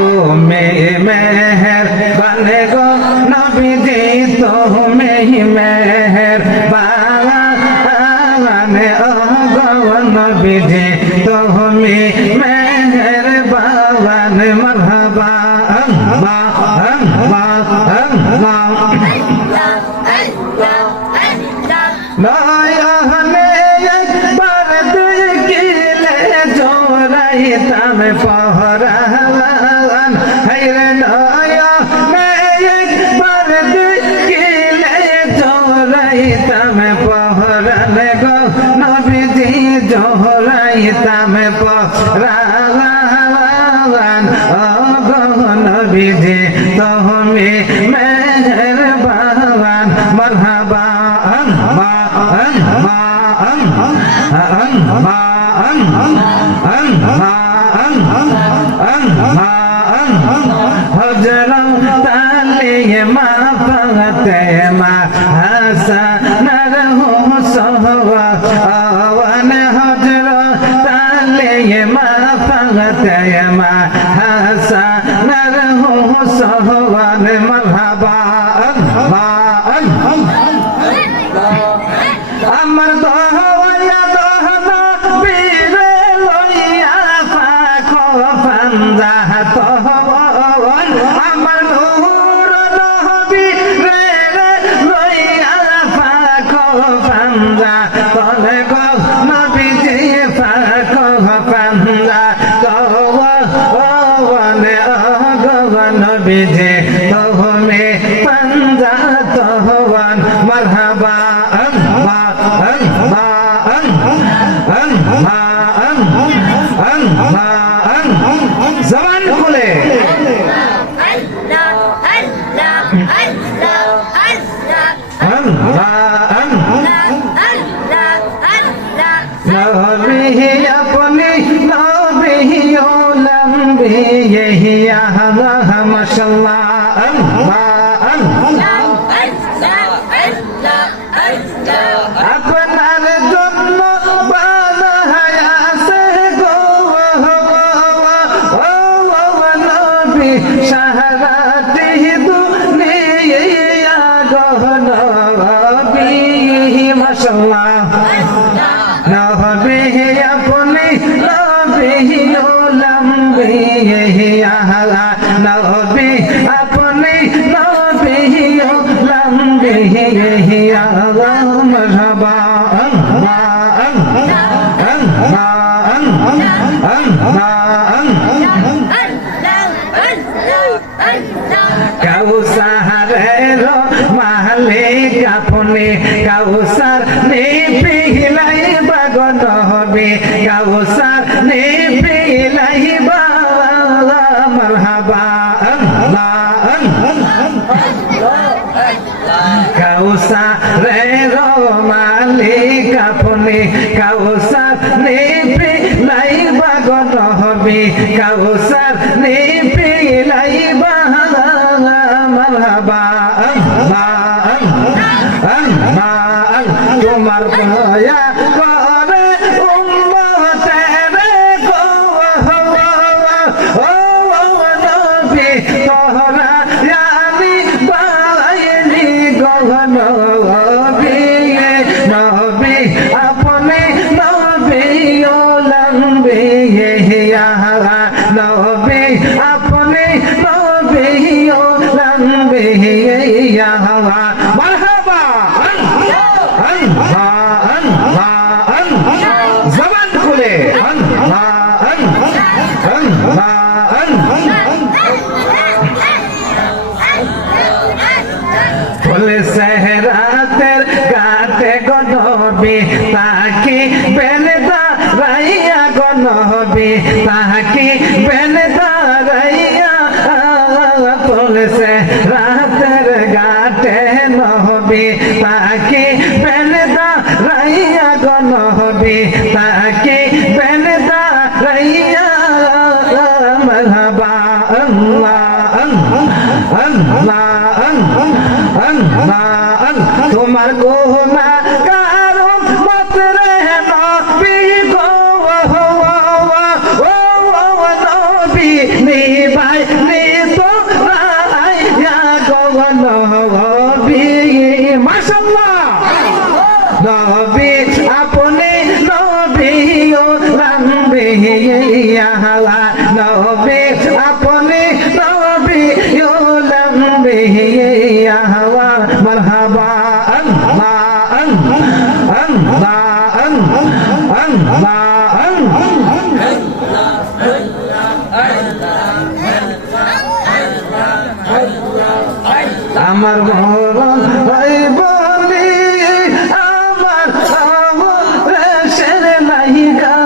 তুমি মেহেরবান গো নবীজি তুমি মেহেরবান ও গো নবীজি তুমি মেহেরবান মারহাবা আল্লাহ আল্লাহ আল্লাহ নয়নে একবার দেখিলে জোড়াইতাম পহরান হায়রে নয়নে একবার দেখিলে জোড়াইতাম পহরান গো নবীজি জোড়াইতাম পহরান ও গো নবীজি তুমি মেহেরবান মারহাবা হজরত আলী মা ফাতেমা হাসান হুসাইন হজরত আলী মা ফাতেমা হাসান হুসাইন মারহাবা আমার দহওয়া দহনা বীরে লইয়া পাখো পাঞ্জা তহওয়ান আমার নূর নবী রে লইয়া পাখো পাঞ্জা তলে গো নবীজি পাখো পাঞ্জা তহওয়ান গো নবীজি তুমি পাঞ্জা তহওয়ান মারহাবা জবান খুলে নবী আপনি নবী লম্বি মাশাআল্লাহ আপনার জন্য বানায়াছে গো নবী সাহারাতি দুনিয়া গো নবী মাশাআল্লাহ নবী আপনি নবী লম্বি নবী আপনি নবী লম্বি মারহাবা কাউসারের মালিক আপনি কাউসার নিপিলাই বাগন হবে কাউসার নিপিলাই মারহাবা কাউসারের মালিক আপনি কাউসার নিপিলাই বাগন হবে কাউসার নিপিলাই মারহাবা তোমার দয়া করে উম্মতের গো নবী তোরা আমি বাইনি গো নবী নবী আপনি নবী লম্বি নবী আপনি নবী লম্বি মারহাবা জবান খুলে ফুল সেহরাতের কাটে গো নবী তাকি বেলদা রাইয়া গো নবী তাকি বেলদা রাইয়া ফুল সেহরাতের কাটে নবী তাকি বেলদা রাইয়া গো নবী তাকি বেলদা রাইয়া মারহাবা তোমার গোনা কারণ মাত্রে নবী গো নবী নিবাই আমার মরণ হইব আমার শের লাইগা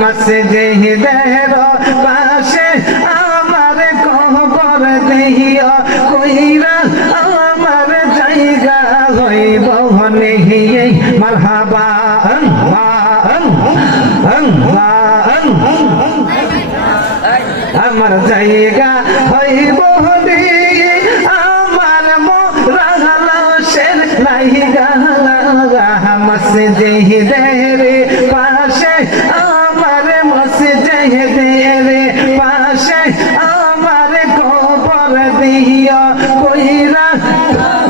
মসজিদের পাশে আমার কবর দিও কইরা আমার জায়গা হইব নেহি মারহাবা আমার জায়গা হইব আমার মোরাশের লাইগা মসজিদের পাশে আমার মসজিদের পাশে আমার কবর দিও কইরা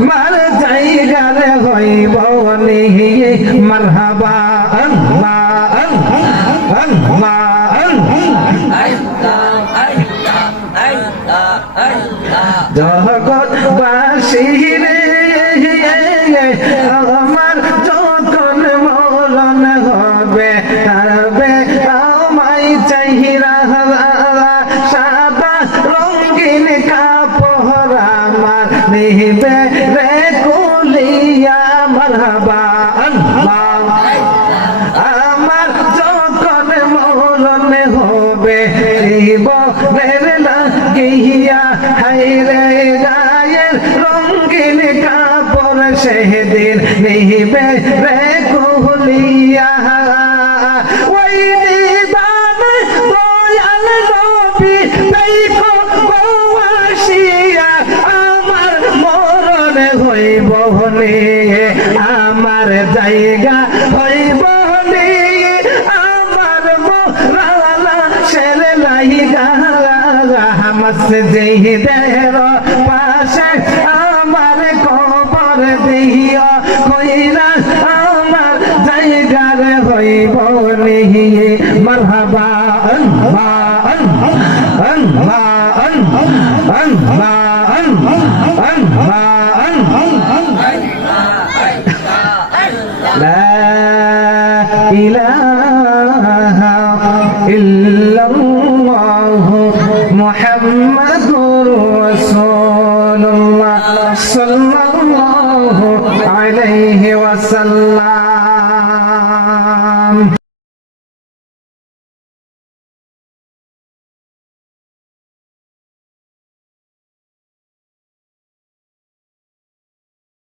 মার জায়গার হইব নিহি মারহাবা জগৎবাসী রে আমার যখন মরণ হবে তবে আমায় চাহিরা সাদা রঙিন কাপড় আমার নিবে রে কুলিয়া মারহাবা আমার যখন মরণ হবে জীবনের লাগিয়া হায়রে গায়ের রঙিন কাপড় সেদিন নিবে রে কুলিয়া ওই নিদান দয়াল নবী দেখো আসিয়া আমার মরণ হইব নিয়ে আমার জায়গা হইব নিয়ে আমার মোরালা শের লাইগা মসজিদের পাশে আমার কবর দিও কইরা আমার জায়গার হইব নিহি মারহাবা لا إله إلا الله محمد رسول الله صلى الله عليه وسلم